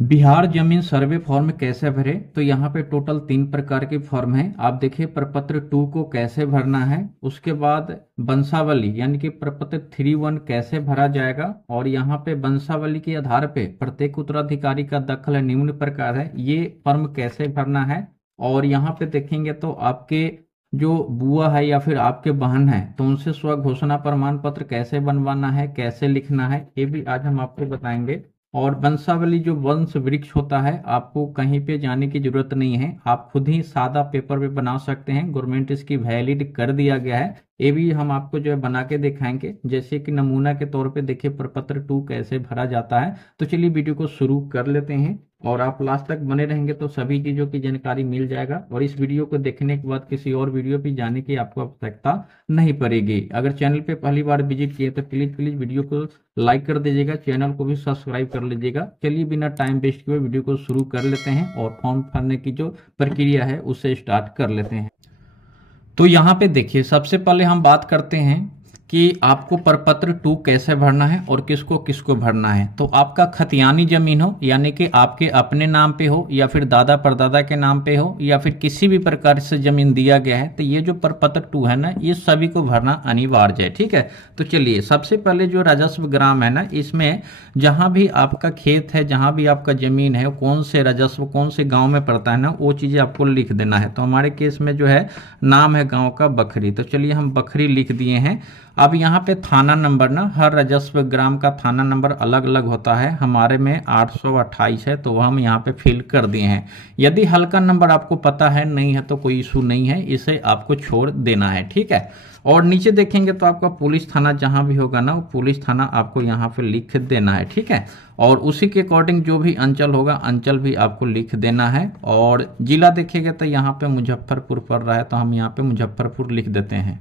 बिहार जमीन सर्वे फॉर्म कैसे भरे। तो यहाँ पे टोटल 3 प्रकार के फॉर्म है। आप देखिए प्रपत्र 2 को कैसे भरना है, उसके बाद वंशावली यानी कि प्रपत्र 3(1) कैसे भरा जाएगा, और यहाँ पे वंशावली के आधार पे प्रत्येक उत्तराधिकारी का दखल निम्न प्रकार है, ये फॉर्म कैसे भरना है। और यहाँ पे देखेंगे तो आपके जो बुआ है या फिर आपके बहन है तो उनसे स्व घोषणा प्रमाण पत्र कैसे बनवाना है, कैसे लिखना है, ये भी आज हम आपको बताएंगे। और वंशावली जो वंश वृक्ष होता है, आपको कहीं पे जाने की जरूरत नहीं है, आप खुद ही सादा पेपर पे बना सकते हैं। गवर्नमेंट इसकी वैलिड कर दिया गया है, ये भी हम आपको जो है बना के दिखाएंगे। जैसे कि नमूना के तौर पे देखिए प्रपत्र 2 कैसे भरा जाता है। तो चलिए वीडियो को शुरू कर लेते हैं, और आप लास्ट तक बने रहेंगे तो सभी चीज़ों की जानकारी मिल जाएगा। और इस वीडियो को देखने के बाद किसी और वीडियो पे जाने की आपको आवश्यकता नहीं पड़ेगी। अगर चैनल पे पहली बार विजिट किए तो प्लीज वीडियो को लाइक कर दीजिएगा, चैनल को भी सब्सक्राइब कर लीजिएगा। चलिए बिना टाइम वेस्ट किए वीडियो को शुरू कर लेते हैं और फॉर्म भरने की जो प्रक्रिया है उसे स्टार्ट कर लेते हैं। तो यहाँ पे देखिए सबसे पहले हम बात करते हैं कि आपको प्रपत्र 2 कैसे भरना है और किसको किसको भरना है। तो आपका खतियानी जमीन हो यानी कि आपके अपने नाम पे हो या फिर दादा परदादा के नाम पे हो या फिर किसी भी प्रकार से जमीन दिया गया है, तो ये जो प्रपत्र 2 है ना, ये सभी को भरना अनिवार्य है। ठीक है, तो चलिए सबसे पहले जो राजस्व ग्राम है ना, इसमें जहां भी आपका खेत है, जहां भी आपका जमीन है, कौन से राजस्व कौन से गाँव में पड़ता है ना, वो चीज़ें आपको लिख देना है। तो हमारे केस में जो है नाम है गाँव का बखरी, तो चलिए हम बखरी लिख दिए हैं। अब यहाँ पे थाना नंबर ना, हर राजस्व ग्राम का थाना नंबर अलग अलग होता है। हमारे में 828 है तो हम यहाँ पे फिल कर दिए हैं। यदि हल्का नंबर आपको पता है नहीं है तो कोई इशू नहीं है, इसे आपको छोड़ देना है। ठीक है, और नीचे देखेंगे तो आपका पुलिस थाना जहाँ भी होगा ना, वो पुलिस थाना आपको यहाँ पे लिख देना है। ठीक है, और उसी के अकॉर्डिंग जो भी अंचल होगा अंचल भी आपको लिख देना है। और जिला देखेंगे तो यहाँ पे मुजफ्फरपुर पड़ रहा है तो हम यहाँ पे मुजफ्फरपुर लिख देते हैं।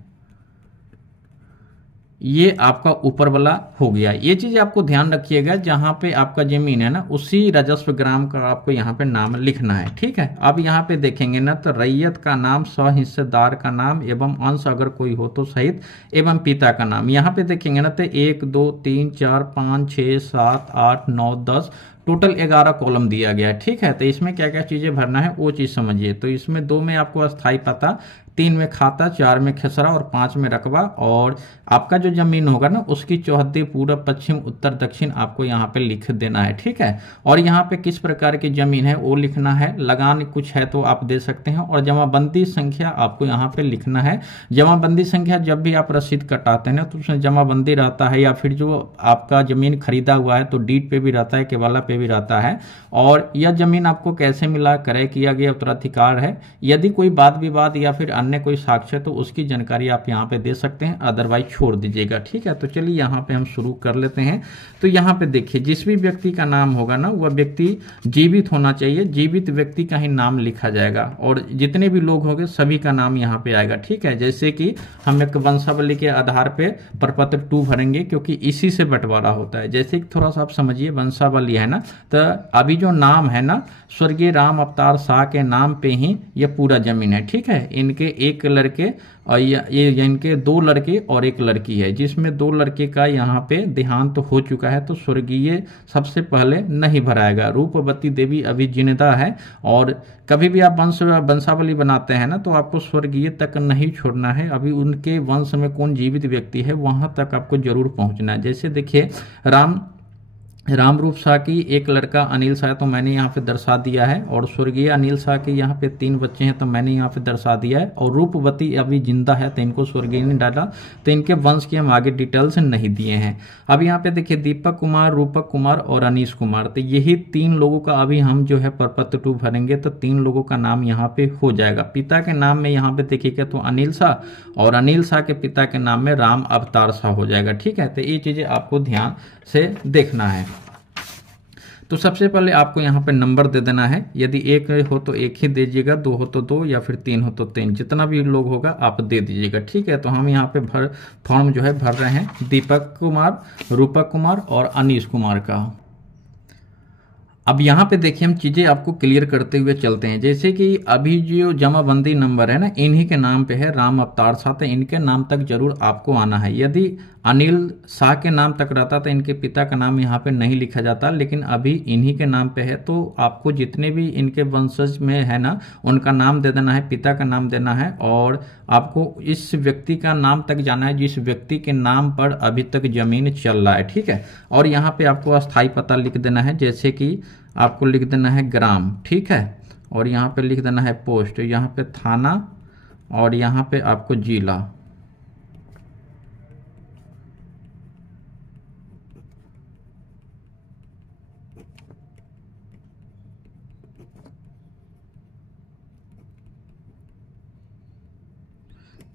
ये आपका ऊपर वाला हो गया। ये चीज आपको ध्यान रखिएगा, जहां पे आपका जमीन है ना उसी राजस्व ग्राम का आपको यहाँ पे नाम लिखना है। ठीक है, अब यहाँ पे देखेंगे ना तो रैयत का नाम, सह हिस्सेदार का नाम एवं अंश अगर कोई हो तो सहित एवं पिता का नाम। यहाँ पे देखेंगे ना तो 1 2 3 4 5 6 7 8 9 10 टोटल 11 कॉलम दिया गया है। ठीक है, तो इसमें क्या क्या चीजें भरना है वो चीज समझिए। तो इसमें 2 में आपको अस्थाई पता, 3 में खाता, 4 में खेसरा और 5 में रकबा। और आपका जो जमीन होगा ना उसकी चौहद्दी पूरब पश्चिम उत्तर दक्षिण आपको यहाँ पे लिख देना है। ठीक है, और यहाँ पे किस प्रकार की जमीन है वो लिखना है। लगान कुछ है तो आप दे सकते हैं, और जमाबंदी संख्या आपको यहाँ पे लिखना है। जमाबंदी संख्या जब भी आप रसीद कटाते हैं ना तो उसमें जमाबंदी रहता है, या फिर जो आपका जमीन खरीदा हुआ है तो डीड पे भी रहता है, केवाला पे भी रहता है। और यह जमीन आपको कैसे मिला, क्रय किया गया, उत्तराधिकार है। यदि कोई वाद विवाद या फिर अन्य कोई साक्ष्य है तो उसकी जानकारी आप यहाँ पे दे सकते हैं, अदरवाइज छोड़ दीजिएगा। ठीक है, तो चलिए यहाँ पे हम शुरू कर लेते हैं। तो यहाँ पे देखिए जिस भी व्यक्ति का नाम होगा ना वह व्यक्ति जीवित होना चाहिए, जीवित व्यक्ति का ही नाम लिखा जाएगा, और जितने भी लोग होंगे सभी का नाम यहाँ पे आएगा। ठीक है, जैसे कि हम एक वंशावली के आधार पे प्रपत्र 2 भरेंगे क्योंकि इसी से बंटवारा होता है। जैसे कि थोड़ा सा आप समझिए, वंशावली है ना, तो अभी जो नाम है ना स्वर्गीय राम अवतार शाह के नाम पे ही ये पूरा जमीन है। ठीक है, इनके एक लड़के और ये इनके 2 लड़के और 1 लड़की है, जिसमें 2 लड़के का यहाँ पे देहांत तो हो चुका है, तो स्वर्गीय सबसे पहले नहीं भराएगा। रूपवती देवी अभी जिंदा है, और कभी भी आप वंशावली बनाते हैं ना तो आपको स्वर्गीय तक नहीं छोड़ना है। अभी उनके वंश में कौन जीवित व्यक्ति है वहां तक आपको जरूर पहुंचना है। जैसे देखिए रामरूप शाह की एक लड़का अनिल शाह तो मैंने यहाँ पे दर्शा दिया है, और स्वर्गीय अनिल शाह के यहाँ पे 3 बच्चे हैं तो मैंने यहाँ पे दर्शा दिया है। और रूपवती अभी जिंदा है तो इनको स्वर्गीय ने डाला, तो इनके वंश की हम आगे डिटेल्स नहीं दिए हैं। अब यहाँ पे देखिए दीपक कुमार, रूपक कुमार और अनीश कुमार, तो यही 3 लोगों का अभी हम जो है प्रपत्र 2 भरेंगे तो 3 लोगों का नाम यहाँ पे हो जाएगा। पिता के नाम में यहाँ पे देखिएगा तो अनिल शाह, और अनिल शाह के पिता के नाम में राम अवतार शाह हो जाएगा। ठीक है, तो ये चीजें आपको ध्यान से देखना है। तो सबसे पहले आपको यहाँ पे नंबर दे देना है। यदि 1 हो तो 1 ही दीजिएगा, 2 हो तो 2, या फिर 3 हो तो 3, जितना भी लोग होगा आप दे दीजिएगा। ठीक है, तो हम यहाँ पे फॉर्म जो है भर रहे हैं दीपक कुमार, रूपक कुमार और अनीश कुमार का। अब यहाँ पे देखिए हम चीज़ें आपको क्लियर करते हुए चलते हैं। जैसे कि अभी जो जमाबंदी नंबर है ना, इन्हीं के नाम पे है, राम अवतार शाह, तो इनके नाम तक जरूर आपको आना है। यदि अनिल शाह के नाम तक रहता तो इनके पिता का नाम यहाँ पे नहीं लिखा जाता, लेकिन अभी इन्हीं के नाम पे है, तो आपको जितने भी इनके वंशज में है ना, उनका नाम दे देना है, पिता का नाम देना है, और आपको इस व्यक्ति का नाम तक जाना है जिस व्यक्ति के नाम पर अभी तक जमीन चल रहा है, ठीक है। और यहाँ पे आपको अस्थायी पता लिख देना है, जैसे कि आपको लिख देना है ग्राम, ठीक है, और यहाँ पे लिख देना है पोस्ट, यहाँ पे थाना, और यहाँ पे आपको जिला।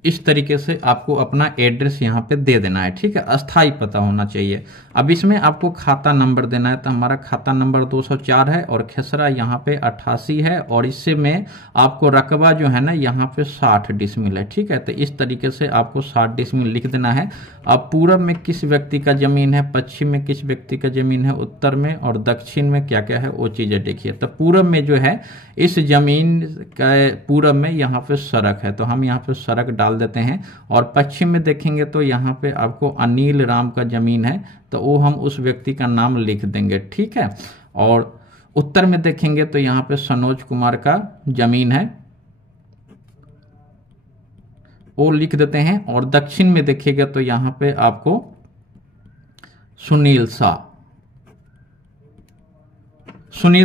इस तरीके से आपको अपना एड्रेस यहाँ पे दे देना है, ठीक है, अस्थाई पता होना चाहिए। अब इसमें आपको खाता नंबर देना है, तो हमारा खाता नंबर 204 है और खेसरा यहाँ पे 88 है, और इससे में आपको रकबा जो है ना यहाँ पे 60 डिसमिल है, ठीक है। तो इस तरीके से आपको 60 डिसमिल लिख देना है। अब पूरब में किस व्यक्ति का जमीन है, पश्चिम में किस व्यक्ति का जमीन है, उत्तर में और दक्षिण में क्या क्या है वो चीजें देखिए। तो पूरब में जो है इस जमीन का पूरब में यहाँ पे सड़क है, तो हम यहाँ पे सड़क डाल देते हैं। और पश्चिम में देखेंगे तो यहाँ पे आपको अनिल राम का जमीन है, तो वो हम उस व्यक्ति का नाम लिख देंगे, ठीक है। और उत्तर में देखेंगे तो यहाँ पे सनोज कुमार का जमीन है, वो लिख देते हैं। और दक्षिण में देखिएगा तो यहाँ पे आपको सुनील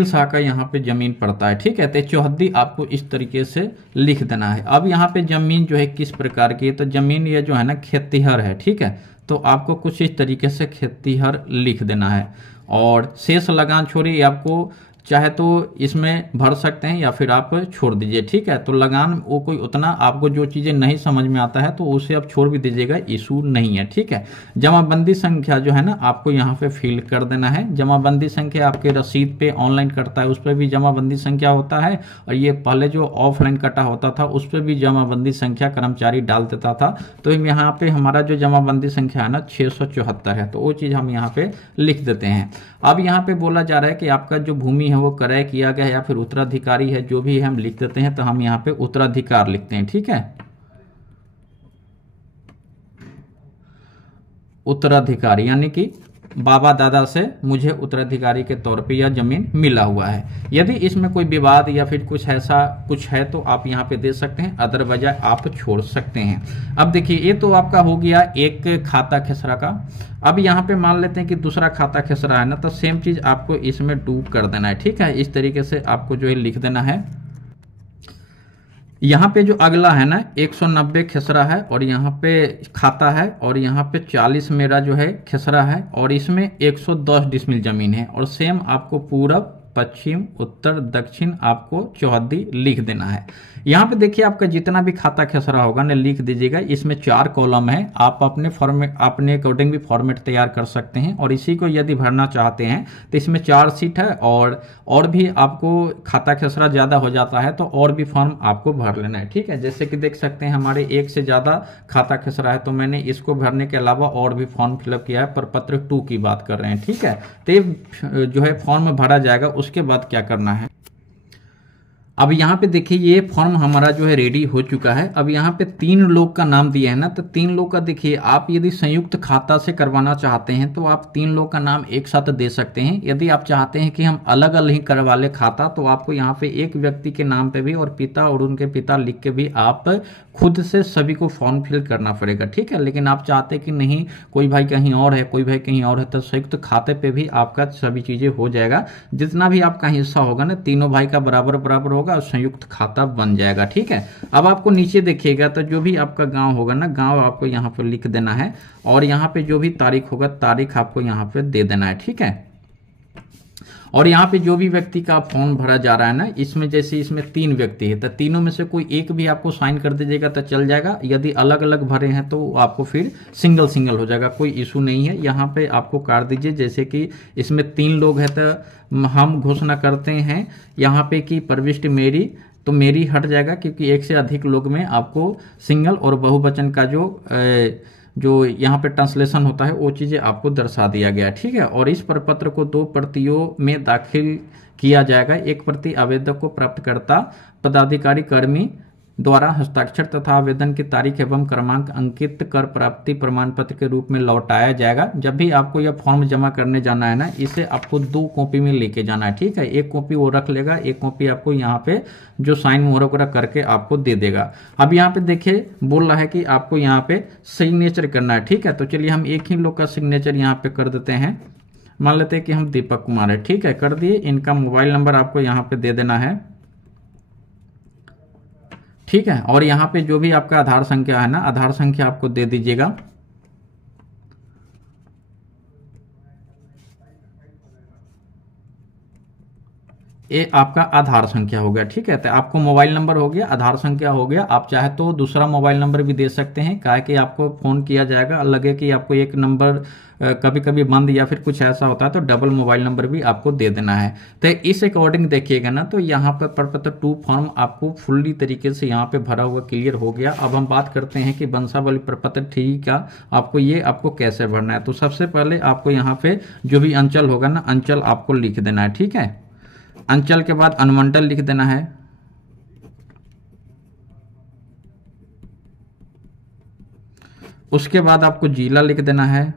शाह का यहाँ पे जमीन पड़ता है, ठीक है। तो चौहद्दी आपको इस तरीके से लिख देना है। अब यहाँ पे जमीन जो है किस प्रकार की है, तो जमीन ये जो है ना खेतिहर है, ठीक है। तो आपको कुछ इस तरीके से खेतिहर लिख देना है। और शेष लगान छोड़ी आपको चाहे तो इसमें भर सकते हैं या फिर आप छोड़ दीजिए, ठीक है। तो लगान वो कोई उतना आपको जो चीज़ें नहीं समझ में आता है तो उसे आप छोड़ भी दीजिएगा, इशू नहीं है, ठीक है। जमाबंदी संख्या जो है ना आपको यहाँ पे फिल कर देना है। जमाबंदी संख्या आपके रसीद पे ऑनलाइन कटता है, उस पर भी जमाबंदी संख्या होता है, और ये पहले जो ऑफलाइन कटा होता था उस पर भी जमाबंदी संख्या कर्मचारी डाल देता था। तो यहाँ पे हमारा जो जमाबंदी संख्या है ना 674 है, तो वो चीज़ हम यहाँ पे लिख देते हैं। अब यहाँ पे बोला जा रहा है कि आपका जो भूमि है वो क्रय किया गया है या फिर उत्तराधिकारी है, जो भी है हम लिख देते हैं। तो हम यहाँ पे उत्तराधिकार लिखते हैं, ठीक है, उत्तराधिकारी, यानी कि बाबा दादा से मुझे उत्तराधिकारी के तौर पे यह जमीन मिला हुआ है। यदि इसमें कोई विवाद या फिर कुछ ऐसा कुछ है तो आप यहाँ पे दे सकते हैं, अदरवाइज आप छोड़ सकते हैं। अब देखिए ये तो आपका हो गया एक खाता खेसरा का। अब यहाँ पे मान लेते हैं कि दूसरा खाता खेसरा है ना, तो सेम चीज आपको इसमें डू कर देना है, ठीक है। इस तरीके से आपको जो है लिख देना है। यहाँ पे जो अगला है ना 190 खेसरा है, और यहाँ पे खाता है, और यहाँ पे 40 मेरा जो है खेसरा है, और इसमें 110 डिसमिल जमीन है। और सेम आपको पूरब, पश्चिम, उत्तर, दक्षिण आपको चौहद्दी लिख देना है। यहाँ पे देखिए आपका जितना भी खाता खेसरा होगा ना लिख दीजिएगा। इसमें 4 कॉलम है, आप अपने फॉर्मेट अपने अकॉर्डिंग भी फॉर्मेट तैयार कर सकते हैं। और इसी को यदि भरना चाहते हैं तो इसमें 4 सीट है, और भी आपको खाता खेसरा ज्यादा हो जाता है तो और भी फॉर्म आपको भर लेना है, ठीक है। जैसे कि देख सकते हैं हमारे 1 से ज्यादा खाता खेसरा है, तो मैंने इसको भरने के अलावा और भी फॉर्म फिलअप किया है, पर पत्र 2 की बात कर रहे हैं, ठीक है। तो जो है फॉर्म भरा जाएगा, उसके बाद क्या करना है। अब यहाँ पे देखिए ये फॉर्म हमारा जो है रेडी हो चुका है। अब यहाँ पे 3 लोग का नाम दिया है ना, तो 3 लोग का देखिए, आप यदि संयुक्त खाता से करवाना चाहते हैं तो आप 3 लोग का नाम एक साथ दे सकते हैं। यदि आप चाहते हैं कि हम अलग अलग ही करवा ले खाता, तो आपको यहाँ पे एक व्यक्ति के नाम पे भी और पिता और उनके पिता लिख के भी आप खुद से सभी को फॉर्म फिल करना पड़ेगा, ठीक है। लेकिन आप चाहते कि नहीं कोई भाई कहीं और है, कोई भाई कहीं और है, तो संयुक्त खाते पे भी आपका सभी चीजें हो जाएगा। जितना भी आपका हिस्सा होगा ना तीनों भाई का बराबर बराबर होगा और संयुक्त खाता बन जाएगा, ठीक है। अब आपको नीचे देखिएगा तो जो भी आपका गांव होगा ना, गांव आपको यहाँ पे लिख देना है, और यहाँ पे जो भी तारीख होगा तारीख आपको यहाँ पे दे देना है, ठीक है। और यहाँ पे जो भी व्यक्ति का फॉर्म भरा जा रहा है ना, इसमें जैसे इसमें 3 व्यक्ति है, तो तीनों में से कोई एक भी आपको साइन कर दीजिएगा तो चल जाएगा। यदि अलग अलग भरे हैं तो आपको फिर सिंगल सिंगल हो जाएगा, कोई इशू नहीं है। यहाँ पे आपको काट दीजिए, जैसे कि इसमें 3 लोग हैं तो हम घोषणा करते हैं यहाँ पे कि प्रविष्ट मेरी, तो मेरी हट जाएगा, क्योंकि 1 से अधिक लोग में आपको सिंगल और बहुवचन का जो यहाँ पे ट्रांसलेशन होता है वो चीज़ें आपको दर्शा दिया गया, ठीक है। और इस प्रपत्र को 2 प्रतियों में दाखिल किया जाएगा। एक प्रति आवेदक को प्राप्तकर्ता पदाधिकारी कर्मी द्वारा हस्ताक्षर तथा आवेदन की तारीख एवं क्रमांक अंकित कर प्राप्ति प्रमाण पत्र के रूप में लौटाया जाएगा। जब भी आपको यह फॉर्म जमा करने जाना है ना, इसे आपको 2 कॉपी में लेके जाना है, ठीक है। एक कॉपी वो रख लेगा, एक कॉपी आपको यहाँ पे जो साइन मोहर वगैरह करके आपको दे देगा। अब यहाँ पे देखिए बोल रहा है कि आपको यहाँ पे सिग्नेचर करना है, ठीक है। तो चलिए हम एक ही लोग का सिग्नेचर यहाँ पे कर देते हैं। मान लेते हैं कि हम दीपक कुमार है, ठीक है, कर दिए। इनका मोबाइल नंबर आपको यहाँ पे दे देना है, ठीक है। और यहाँ पे जो भी आपका आधार संख्या है ना, आधार संख्या आपको दे दीजिएगा। ये आपका आधार संख्या हो गया, ठीक है। तो आपको मोबाइल नंबर हो गया, आधार संख्या हो गया। आप चाहे तो दूसरा मोबाइल नंबर भी दे सकते हैं, काहे कि आपको फोन किया जाएगा, लगे कि आपको एक नंबर कभी कभी बंद या फिर कुछ ऐसा होता है तो डबल मोबाइल नंबर भी आपको दे देना है। तो इस अकॉर्डिंग देखिएगा ना, तो यहाँ पर प्रपत्र 2 फॉर्म आपको फुल्ली तरीके से यहाँ पे भरा हुआ क्लियर हो गया। अब हम बात करते हैं कि वंशावली प्रपत्र 3 का आपको कैसे भरना है। तो सबसे पहले आपको यहाँ पे जो भी अंचल होगा ना, अंचल आपको लिख देना है, ठीक है। अंचल के बाद अनुमंडल लिख देना है, उसके बाद आपको जिला लिख देना है।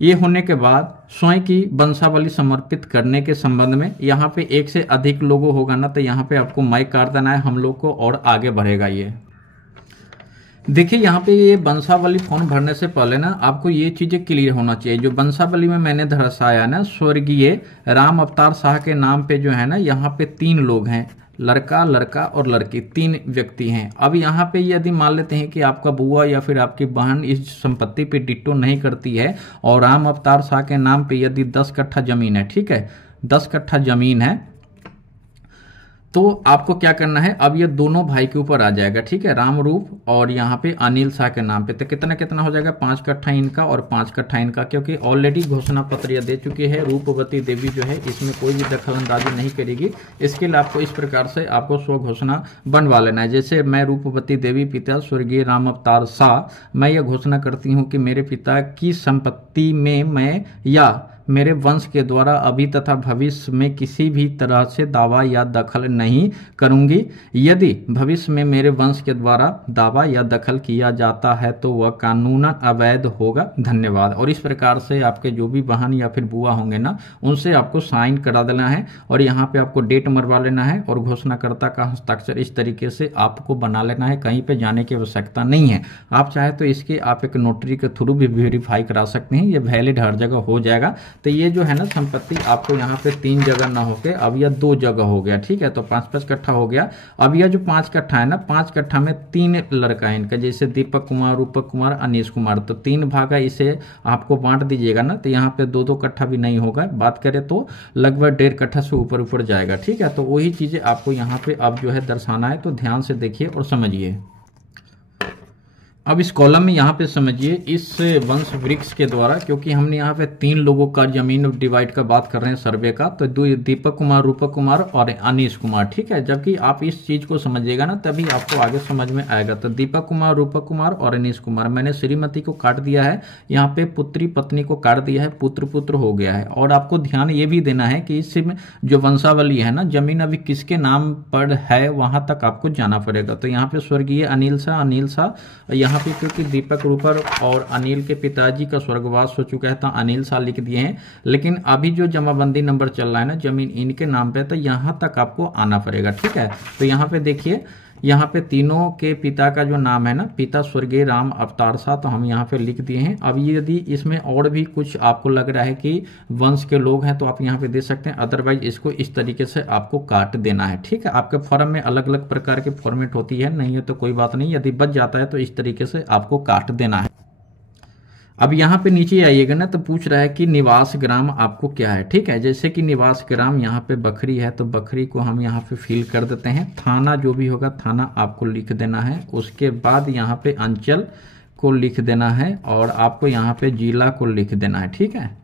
ये होने के बाद स्वयं की वंशावली समर्पित करने के संबंध में यहाँ पे 1 से अधिक लोगो होगा ना, तो यहाँ पे आपको माइक काट देना है हम लोग को, और आगे बढ़ेगा। ये देखिए यहाँ पे ये वंशावली फॉर्म भरने से पहले ना आपको ये चीजें क्लियर होना चाहिए। जो वंशावली में मैंने दर्शाया ना, स्वर्गीय राम अवतार शाह के नाम पे जो है ना, यहाँ पे 3 लोग हैं, लड़का, लड़का और लड़की, 3 व्यक्ति हैं। अब यहाँ पे यदि मान लेते हैं कि आपका बुआ या फिर आपकी बहन इस संपत्ति पे डिट्टो नहीं करती है और राम अवतार शाह के नाम पे यदि 10 कट्ठा जमीन है, ठीक है, 10 कट्ठा जमीन है, तो आपको क्या करना है, अब ये दोनों भाई के ऊपर आ जाएगा, ठीक है, राम रूप और यहाँ पे अनिल शाह के नाम पे। तो कितना कितना हो जाएगा, 5 कट्ठा इनका और 5 कट्ठा इनका, क्योंकि ऑलरेडी घोषणा पत्र यह दे चुकी है। रूपवती देवी जो है इसमें कोई भी दखलंदाजी नहीं करेगी। इसके लिए आपको इस प्रकार से आपको स्व घोषणा बनवा लेना है। जैसे मैं रूपवती देवी पिता स्वर्गीय राम अवतार शाह, मैं यह घोषणा करती हूँ कि मेरे पिता की संपत्ति में मैं या मेरे वंश के द्वारा अभी तथा भविष्य में किसी भी तरह से दावा या दखल नहीं करूंगी। यदि भविष्य में मेरे वंश के द्वारा दावा या दखल किया जाता है तो वह कानूनन अवैध होगा। धन्यवाद। और इस प्रकार से आपके जो भी बहन या फिर बुआ होंगे ना, उनसे आपको साइन करा देना है और यहाँ पे आपको डेट मरवा लेना है और घोषणाकर्ता का हस्ताक्षर इस तरीके से आपको बना लेना है। कहीं पे जाने की आवश्यकता नहीं है। आप चाहे तो इसके आप एक नोटरी के थ्रू भी वेरीफाई करा सकते हैं, ये वैलिड हर जगह हो जाएगा। तो ये जो है ना संपत्ति आपको यहाँ पे 3 जगह ना होके अब यह 2 जगह हो गया, ठीक है। तो 5-5 कट्ठा हो गया। अब यह जो 5 कट्ठा है ना, 5 कट्ठा में 3 लड़का है इनका, जैसे दीपक कुमार, रूपक कुमार, अनीश कुमार, तो 3 भाग है, इसे आपको बांट दीजिएगा ना। तो यहाँ पे 2-2 कट्ठा भी नहीं होगा, बात करें तो लगभग 1.5 कट्ठा से ऊपर जाएगा, ठीक है। तो वही चीजें आपको यहाँ पे अब जो है दर्शाना है। तो ध्यान से देखिए और समझिए। अब इस कॉलम में यहाँ पे समझिए, इस वंश वृक्ष के द्वारा, क्योंकि हमने यहाँ पे 3 लोगों का जमीन डिवाइड का बात कर रहे हैं सर्वे का, तो दीपक कुमार, रूपक कुमार और अनीश कुमार, ठीक है। जबकि आप इस चीज को समझिएगा ना, तभी आपको आगे समझ में आएगा। तो दीपक कुमार, रूपक कुमार और अनीश कुमार, मैंने श्रीमती को काट दिया है, यहाँ पे पुत्री पत्नी को काट दिया है, पुत्र पुत्र हो गया है। और आपको ध्यान ये भी देना है कि इसमें जो वंशावली है ना, जमीन अभी किसके नाम पर है वहां तक आपको जाना पड़ेगा। तो यहाँ पे स्वर्गीय अनिल शाह, यहाँ पे क्योंकि दीपक, रूपक और अनिल के पिताजी का स्वर्गवास हो चुका है तो अनिल शाह लिख दिए हैं। लेकिन अभी जो जमाबंदी नंबर चल रहा है ना, जमीन इनके नाम पे, तो यहाँ तक आपको आना पड़ेगा, ठीक है। तो यहाँ पे देखिए, यहाँ पे तीनों के पिता का जो नाम है ना, पिता स्वर्गीय राम अवतार शाह, तो हम यहाँ पे लिख दिए हैं। अब यदि इसमें और भी कुछ आपको लग रहा है कि वंश के लोग हैं तो आप यहाँ पे दे सकते हैं, अदरवाइज इसको इस तरीके से आपको काट देना है, ठीक है। आपके फॉर्म में अलग अलग प्रकार की फॉर्मेट होती है, नहीं है तो कोई बात नहीं, यदि बच जाता है तो इस तरीके से आपको काट देना है। अब यहाँ पे नीचे आइएगा ना, तो पूछ रहा है कि निवास ग्राम आपको क्या है, ठीक है। जैसे कि निवास ग्राम यहाँ पे बखरी है, तो बखरी को हम यहाँ पे फिल कर देते हैं। थाना जो भी होगा, थाना आपको लिख देना है। उसके बाद यहाँ पे अंचल को लिख देना है और आपको यहाँ पे जिला को लिख देना है, ठीक है।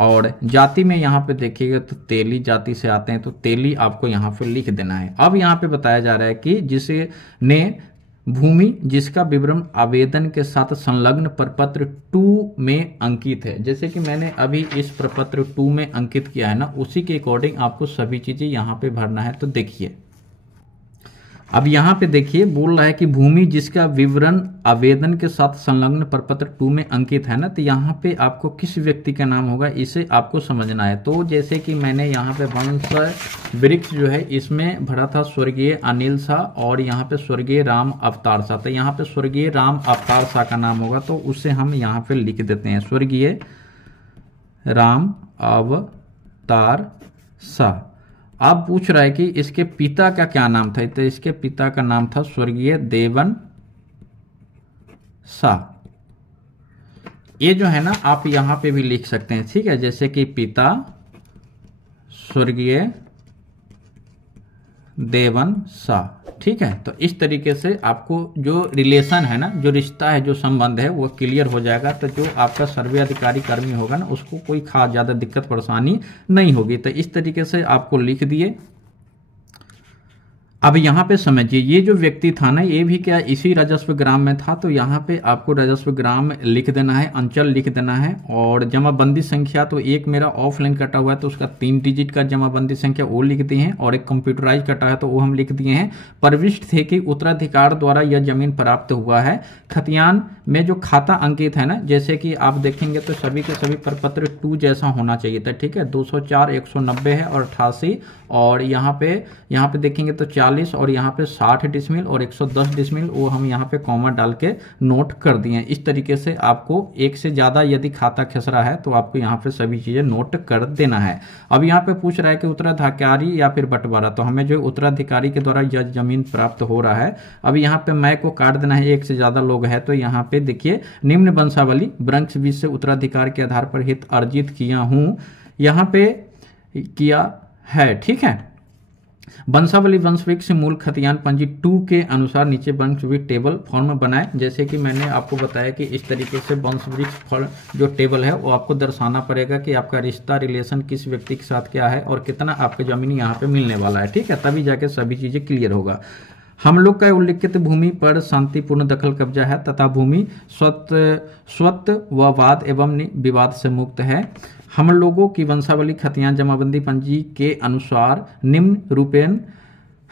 और जाति में यहाँ पे देखिएगा तो तेली जाति से आते हैं, तो तेली आपको यहाँ पे लिख देना है। अब यहाँ पे बताया जा रहा है कि जिसे ने भूमि जिसका विवरण आवेदन के साथ संलग्न प्रपत्र 2 में अंकित है, जैसे कि मैंने अभी इस प्रपत्र 2 में अंकित किया है ना, उसी के अकॉर्डिंग आपको सभी चीजें यहाँ पे भरना है। तो देखिए अब यहाँ पे देखिए बोल रहा है कि भूमि जिसका विवरण आवेदन के साथ संलग्न प्रपत्र 2 में अंकित है ना, तो यहाँ पे आपको किस व्यक्ति का नाम होगा इसे आपको समझना है। तो जैसे कि मैंने यहाँ पे वंश वृक्ष जो है इसमें भरा था स्वर्गीय अनिल शाह और यहाँ पे स्वर्गीय राम अवतार शाह, तो यहाँ पे स्वर्गीय राम अवतार शाह का नाम होगा, तो उसे हम यहाँ पे लिख देते हैं स्वर्गीय राम अवतार शाह। अब पूछ रहा है कि इसके पिता का क्या नाम था, तो इसके पिता का नाम था स्वर्गीय देवन शाह। ये जो है ना आप यहां पे भी लिख सकते हैं, ठीक है, जैसे कि पिता स्वर्गीय देवन शाह, ठीक है। तो इस तरीके से आपको जो रिलेशन है ना, जो रिश्ता है, जो संबंध है वो क्लियर हो जाएगा। तो जो आपका सर्वे अधिकारी कर्मी होगा ना उसको कोई खास ज्यादा दिक्कत परेशानी नहीं होगी। तो इस तरीके से आपको लिख दिए। अब यहाँ पे समझिए ये जो व्यक्ति था ना ये भी क्या इसी राजस्व ग्राम में था, तो यहाँ पे आपको राजस्व ग्राम लिख देना है, अंचल लिख देना है। और जमाबंदी संख्या तो एक मेरा ऑफलाइन कटा हुआ है तो उसका 3 डिजिट का जमाबंदी संख्या वो लिख दिए हैं, और एक कंप्यूटराइज कटा है तो वो हम लिख दिए हैं। प्रविष्ट थे कि उत्तराधिकार द्वारा यह जमीन प्राप्त हुआ है। खतियान में जो खाता अंकित है ना, जैसे कि आप देखेंगे तो सभी के सभी प्रपत्र 2 जैसा होना चाहिए था, ठीक है। 204 190 है और 88, और यहाँ पे देखेंगे तो 40 और यहाँ पे 60 डिसमिल और 110 डिसमिल, वो हम यहाँ पे कॉमा डाल के नोट कर दिए हैं। इस तरीके से आपको एक से ज्यादा यदि खाता खसरा है तो आपको यहाँ पे सभी चीजें नोट कर देना है। अब यहाँ पे पूछ रहा है कि उत्तराधिकारी या फिर बंटवारा, तो हमें जो उत्तराधिकारी के द्वारा यह जमीन प्राप्त हो रहा है। अब यहाँ पे मैं को काट देना है, एक से ज्यादा लोग हैं, तो यहाँ पे देखिए निम्न वंशावली वृक्ष बीज से उत्तराधिकार के आधार पर हित अर्जित किया हूं, यहाँ पे किया है, ठीक है। वंशावली वंश वृक्ष मूल खतियान पंजी 2 के अनुसार नीचे वंश वृक्ष टेबल फॉर्म बनाए। जैसे कि मैंने आपको बताया कि इस तरीके से वंश वृक्ष जो टेबल है वो आपको दर्शाना पड़ेगा कि आपका रिश्ता रिलेशन किस व्यक्ति के साथ क्या है और कितना आपके जमीन यहाँ पे मिलने वाला है, ठीक है। तभी जाके सभी चीजें क्लियर होगा। हम लोग का उल्लिखित भूमि पर शांतिपूर्ण दखल कब्जा है तथा भूमि स्वत व वाद एवं विवाद से मुक्त है। हम लोगों की वंशावली खतियान जमाबंदी पंजी के अनुसार निम्न रूपेण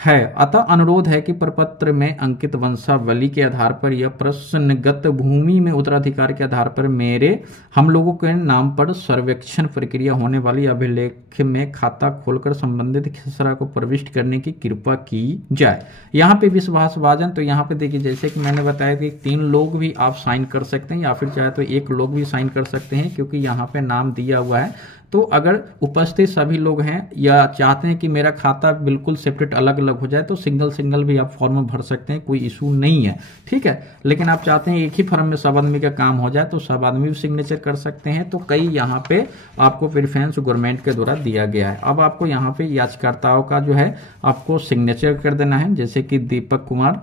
है। अतः अनुरोध है कि प्रपत्र में अंकित वंशावली के आधार पर यह प्रश्नगत भूमि में उत्तराधिकार के आधार पर मेरे हम लोगों के नाम पर सर्वेक्षण प्रक्रिया होने वाली अभिलेख में खाता खोलकर संबंधित खसरा को प्रविष्ट करने की कृपा की जाए। यहाँ पे विश्वासभाजन, तो यहाँ पे देखिए जैसे कि मैंने बताया कि 3 लोग भी आप साइन कर सकते हैं या फिर चाहे तो 1 लोग भी साइन कर सकते हैं, क्योंकि यहाँ पे नाम दिया हुआ है। तो अगर उपस्थित सभी लोग हैं या चाहते हैं कि मेरा खाता बिल्कुल सेपरेट अलग अलग हो जाए तो सिंगल भी आप फॉर्म भर सकते हैं, कोई इशू नहीं है, ठीक है। लेकिन आप चाहते हैं एक ही फॉर्म में सब आदमी का काम हो जाए तो सब आदमी भी सिग्नेचर कर सकते हैं। तो कई यहाँ पे आपको प्रेफरेंस गवर्नमेंट के द्वारा दिया गया है। अब आपको यहाँ पे याचिकाकर्ताओं का जो है आपको सिग्नेचर कर देना है, जैसे कि दीपक कुमार,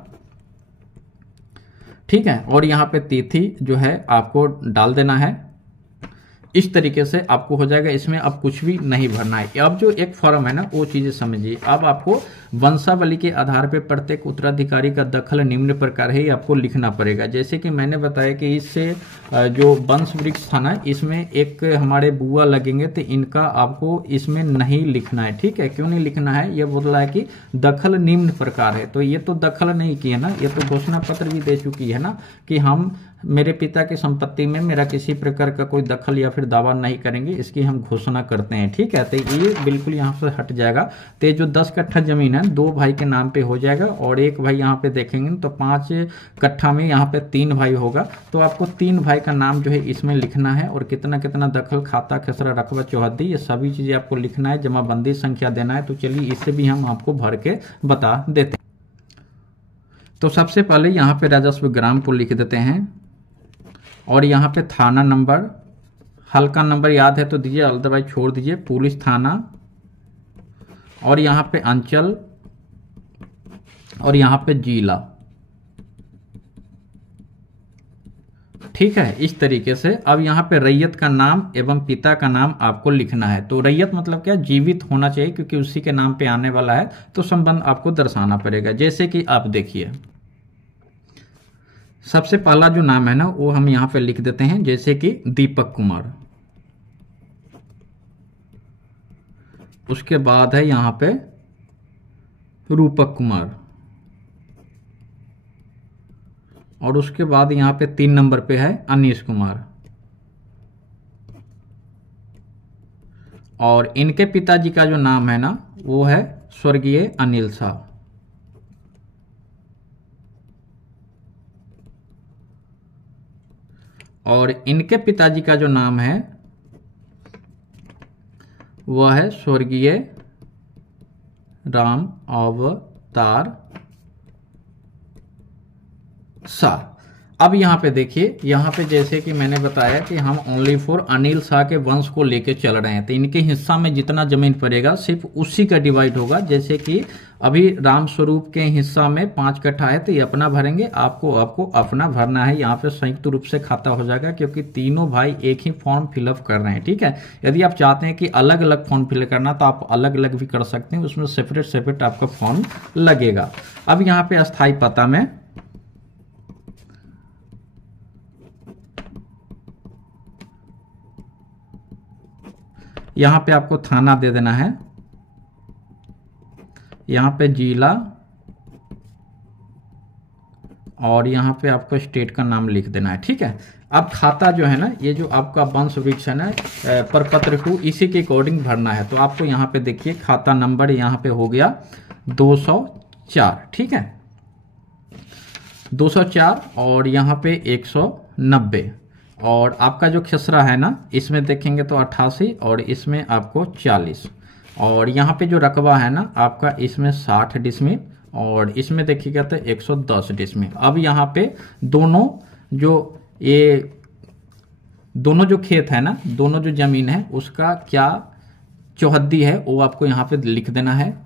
ठीक है। और यहाँ पे तिथि जो है आपको डाल देना है। इस तरीके से आपको हो जाएगा, इसमें अब कुछ भी नहीं भरना है। अब जो एक फॉर्म है ना वो चीजें समझिए। अब आपको वंशावली के आधार पर प्रत्येक उत्तराधिकारी का दखल निम्न प्रकार है, आपको लिखना पड़ेगा। जैसे कि मैंने बताया कि इससे जो वंश वृक्ष था ना इसमें एक हमारे बुआ लगेंगे, तो इनका आपको इसमें नहीं लिखना है, ठीक है। क्यों नहीं लिखना है, ये बोल रहा है कि दखल निम्न प्रकार है, तो ये तो दखल नहीं किया ना, ये तो घोषणा पत्र भी दे चुकी है ना कि हम मेरे पिता की संपत्ति में मेरा किसी प्रकार का कोई दखल या फिर दावा नहीं करेंगे, इसकी हम घोषणा करते हैं, ठीक है। तो ये बिल्कुल यहाँ से हट जाएगा। तो जो 10 कट्ठा जमीन है 2 भाई के नाम पे हो जाएगा, और 1 भाई यहाँ पे देखेंगे तो 5 कट्ठा में यहाँ पे 3 भाई होगा। तो आपको 3 भाई का नाम जो है इसमें लिखना है, और कितना कितना दखल, खाता, खसरा, रकबा, चौहद्दी, ये सभी चीजें आपको लिखना है। जमाबंदी संख्या देना है। तो चलिए इससे भी हम आपको भर के बता देते हैं। तो सबसे पहले यहाँ पे राजस्व ग्राम को लिख देते हैं, और यहाँ पे थाना नंबर, हल्का नंबर याद है तो दीजिए, अदरवाइज छोड़ दीजिए। पुलिस थाना, और यहाँ पे अंचल, और यहाँ पे जिला, ठीक है, इस तरीके से। अब यहाँ पे रैयत का नाम एवं पिता का नाम आपको लिखना है। तो रैयत मतलब क्या, जीवित होना चाहिए, क्योंकि उसी के नाम पे आने वाला है, तो संबंध आपको दर्शाना पड़ेगा। जैसे कि आप देखिए, सबसे पहला जो नाम है ना वो हम यहाँ पे लिख देते हैं, जैसे कि दीपक कुमार। उसके बाद है यहाँ पे रूपक कुमार, और उसके बाद यहाँ पे 3 नंबर पे है अनीश कुमार। और इनके पिताजी का जो नाम है ना वो है स्वर्गीय अनिल शाह। और इनके पिताजी का जो नाम है वह है स्वर्गीय राम अवतार शाह। अब यहाँ पे देखिए, यहाँ पे जैसे कि मैंने बताया कि हम ओनली फॉर अनिल शाह के वंश को लेके चल रहे हैं, तो इनके हिस्सा में जितना जमीन पड़ेगा सिर्फ उसी का डिवाइड होगा। जैसे कि अभी राम स्वरूप के हिस्सा में 5 कट्ठा है, तो ये अपना भरेंगे, आपको अपना भरना है। यहाँ पे संयुक्त रूप से खाता हो जाएगा, क्योंकि तीनों भाई एक ही फॉर्म फिलअप कर रहे हैं। ठीक है, यदि आप चाहते हैं कि अलग अलग फॉर्म फिल करना तो आप अलग अलग भी कर सकते हैं, उसमें सेपरेट आपका फॉर्म लगेगा। अब यहाँ पे अस्थायी पता में यहाँ पे आपको थाना दे देना है, यहाँ पे जिला, और यहाँ पे आपको स्टेट का नाम लिख देना है। ठीक है, अब खाता जो है ना, ये जो आपका वंश वृक्ष है ना, प्रपत्र 2, इसी के अकॉर्डिंग भरना है। तो आपको यहाँ पे देखिए खाता नंबर यहाँ पे हो गया 204। ठीक है, 204, और यहाँ पे 190, और आपका जो खसरा है ना इसमें देखेंगे तो 88, और इसमें आपको 40, और यहाँ पे जो रकबा है ना आपका इसमें 60 डिसमिल, और इसमें देखिएगा तो 110 डिसमिल। अब यहाँ पे दोनों जो खेत है ना, दोनों जो जमीन है उसका क्या चौहद्दी है वो आपको यहाँ पे लिख देना है।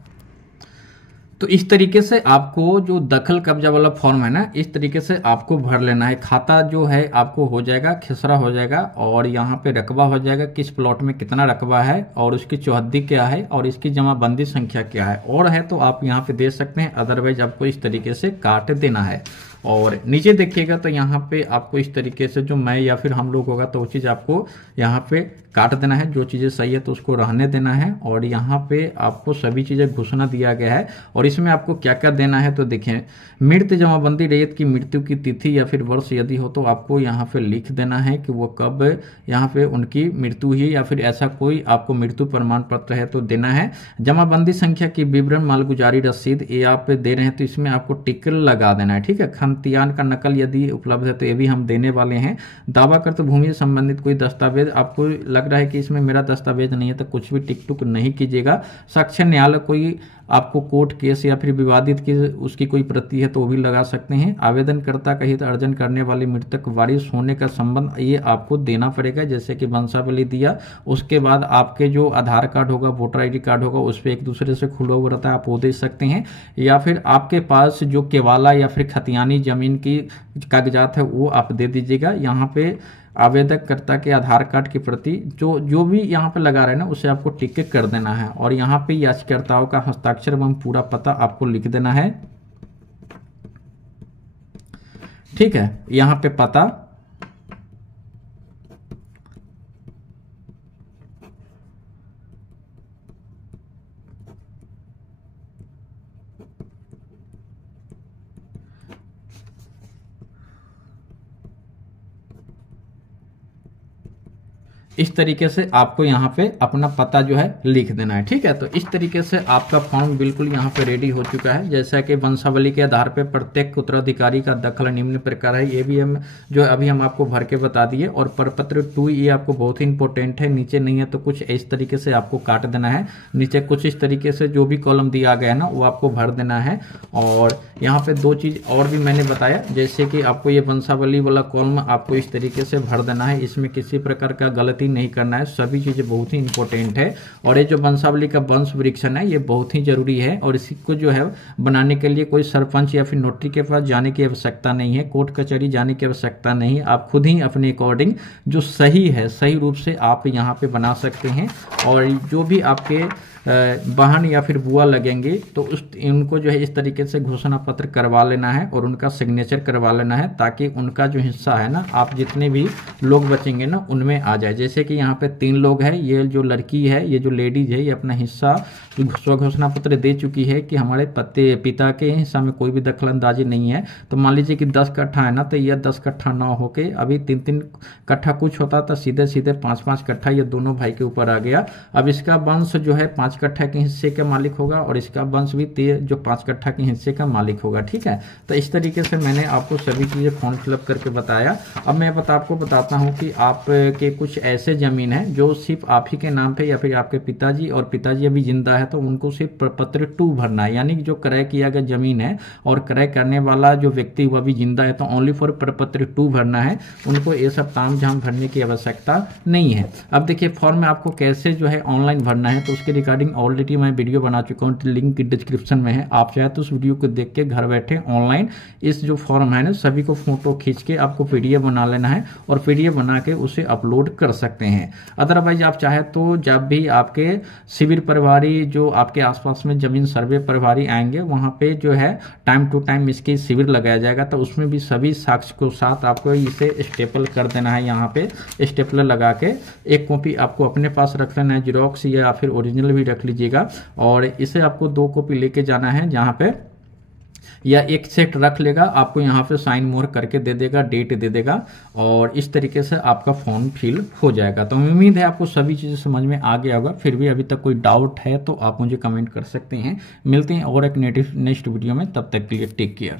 तो इस तरीके से आपको जो दखल कब्जा वाला फॉर्म है ना, इस तरीके से आपको भर लेना है। खाता जो है आपको हो जाएगा, खसरा हो जाएगा, और यहाँ पे रकबा हो जाएगा, किस प्लॉट में कितना रकबा है, और उसकी चौहद्दी क्या है, और इसकी जमाबंदी संख्या क्या है, और है तो आप यहाँ पे दे सकते हैं, अदरवाइज आपको इस तरीके से काट देना है। और नीचे देखिएगा तो यहाँ पे आपको इस तरीके से जो मैं या फिर हम लोग होगा तो वो चीज़ आपको यहाँ पे काट देना है। जो चीज़ें सही है तो उसको रहने देना है, और यहाँ पे आपको सभी चीज़ें घोषणा दिया गया है। और इसमें आपको क्या क्या देना है तो देखें, मृत जमाबंदी रैयत की मृत्यु की तिथि या फिर वर्ष यदि हो तो आपको यहाँ पे लिख देना है कि वो कब यहाँ पे उनकी मृत्यु हुई, या फिर ऐसा कोई आपको मृत्यु प्रमाण पत्र है तो देना है। जमाबंदी संख्या की विवरण, मालगुजारी रसीद ये आप दे रहे हैं तो इसमें आपको टिक लगा देना है। ठीक है, खतियान का नकल यदि उपलब्ध है तो ये भी हम देने वाले हैं। दावा करते भूमि से संबंधित कोई दस्तावेज, आपको लग रहा है कि इसमें मेरा दस्तावेज नहीं है तो कुछ भी टिक टुक नहीं कीजिएगा। साक्ष्य न्यायालय कोई आपको कोर्ट केस या फिर विवादित की उसकी कोई प्रति है तो वो भी लगा सकते हैं। आवेदनकर्ता का हित अर्जन करने वाले मृतक वारिस होने का संबंध ये आपको देना पड़ेगा, जैसे कि वंशावली दिया। उसके बाद आपके जो आधार कार्ड होगा, वोटर ID कार्ड होगा, उस पर एक दूसरे से खुला हुआ रहता है, आप वो दे सकते हैं। या फिर आपके पास जो केवाला या फिर खतियानी जमीन की कागजात है वो आप दे दीजिएगा। यहाँ पे आवेदककर्ता के आधार कार्ड की प्रति जो भी यहाँ पे लगा रहे हैं ना उसे आपको टिक कर देना है। और यहाँ पे याचिकाकर्ताओं का हस्ताक्षर एवं पूरा पता आपको लिख देना है। ठीक है, यहाँ पे पता, इस तरीके से आपको यहाँ पे अपना पता जो है लिख देना है। ठीक है, तो इस तरीके से आपका फॉर्म बिल्कुल यहाँ पे रेडी हो चुका है। जैसा कि वंशावली के आधार पे प्रत्येक उत्तराधिकारी का दखल निम्न प्रकार है, ये भी हम जो अभी हम आपको भर के बता दिए। और प्रपत्र 2 ये आपको बहुत ही इंपॉर्टेंट है, नीचे नहीं है तो कुछ इस तरीके से आपको काट देना है। नीचे कुछ इस तरीके से जो भी कॉलम दिया गया है ना वो आपको भर देना है। और यहाँ पे 2 चीज और भी मैंने बताया, जैसे कि आपको ये वंशावली वाला कॉलम आपको इस तरीके से भर देना है, इसमें किसी प्रकार का गलती नहीं करना है, सभी चीज़ें बहुत ही इंपॉर्टेंट है। और ये जो वंशावली का वंश वृक्षण है ये बहुत ही जरूरी है, और इसी को जो है बनाने के लिए कोई सरपंच या फिर नोटरी के पास जाने की आवश्यकता नहीं है, कोर्ट कचहरी जाने की आवश्यकता नहीं है। आप खुद ही अपने अकॉर्डिंग जो सही है, सही रूप से आप यहाँ पे बना सकते हैं। और जो भी आपके बहन या फिर बुआ लगेंगे तो उनको जो है इस तरीके से घोषणा पत्र करवा लेना है और उनका सिग्नेचर करवा लेना है, ताकि उनका जो हिस्सा है ना, आप जितने भी लोग बचेंगे ना उनमें आ जाए। जैसे कि यहाँ पे 3 लोग हैं, ये जो लड़की है, ये जो लेडीज है, ये अपना हिस्सा स्व घोषणा पत्र दे चुकी है कि हमारे पिता के हिस्सा में कोई भी दखल अंदाजी नहीं है। तो मान लीजिए कि 10 कट्ठा है ना, तो यह 10 कट्ठा ना होके अभी 3-3 कट्ठा कुछ होता था, सीधे सीधे 5-5 कट्ठा ये दोनों भाई के ऊपर आ गया। अब इसका वंश जो है 5 कट्ठा के हिस्से का मालिक होगा, और इसका वंश भी जो 5 कट्ठा के हिस्से का मालिक होगा। ठीक है, तो इस तरीके से मैंने आपको सभी चीजें फॉर्म फिलअप करके बताया। अब मैं आपको बताता हूँ कि आपके कुछ ऐसे जमीन है जो सिर्फ आप ही के नाम पे या फिर आपके पिताजी, और पिताजी अभी जिंदा है तो उनको सिर्फ प्रपत्र 2 भरना है, यानी कि जो क्रय किया गया जमीन है और क्रय करने वाला जो व्यक्ति वह भी जिंदा है, तो ओनली फॉर प्रपत्र 2 भरना है, उनको ये सब ताम झाम भरने की आवश्यकता नहीं है। अब देखिए फॉर्म में आपको कैसे जो है ऑनलाइन भरना है, तो उसके रिगार्डिंग ऑलरेडी मैं वीडियो बना चुका हूँ, लिंक डिस्क्रिप्शन में है। आप चाहे तो उस वीडियो को देख के घर बैठे ऑनलाइन इस जो फॉर्म है ना, सभी को फोटो खींच के आपको पीडीएफ बना लेना है, और पीडीएफ बना के उसे अपलोड कर सकते हैं। अदरवाइज आप चाहे तो जब भी आपके शिविर प्रभारी जो आपके आसपास में जमीन सर्वे प्रभारी आएंगे, वहां पे जो है टाइम टू टाइम इसकी शिविर लगाया जाएगा, तो उसमें भी सभी साक्ष्य को साथ आपको इसे स्टेपल कर देना है। यहाँ पे स्टेपलर लगा के एक कॉपी आपको अपने पास रख लेना है, जीरोक्स या फिर ओरिजिनल भी रख लीजिएगा, और इसे आपको 2 कॉपी लेके जाना है जहाँ पे, या एक सेट रख लेगा, आपको यहाँ पे साइन मोहर करके दे देगा, डेट दे देगा, और इस तरीके से आपका फॉर्म फिल हो जाएगा। तो उम्मीद है आपको सभी चीजें समझ में आ गया होगा। फिर भी अभी तक कोई डाउट है तो आप मुझे कमेंट कर सकते हैं। मिलते हैं और एक नेक्स्ट वीडियो में, तब तक के लिए टेक केयर।